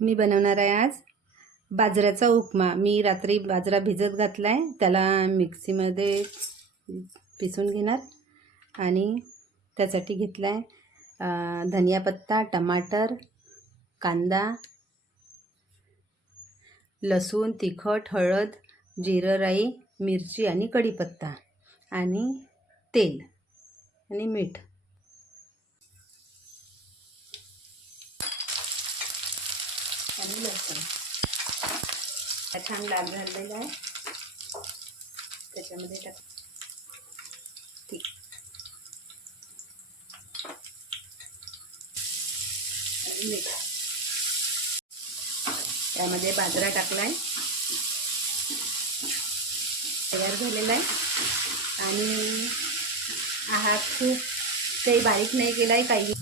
मी बनवणार आहे आज बाजऱ्याचा उपमा. मी रात्री बाजरा भिजत घातला आहे त्याला मिक्सीमध्ये पिसून घेणार आणि त्यासाठी घेतला आहे धनिया पत्ता टमाटर कांदा लसूण तिखट हळद जिरं राई मिरची आणि कढीपत्ता आणि तेल आणि मीठ. आणि लसूण हा छान लाल झालेला आहे. त्याच्यामध्ये टाक. ठीक. आणि मीठ. त्यामध्ये बाजरा टाकला आहे. तयार झालेला आहे. आणि हा खूप काही बारीक नाही केला आहे काही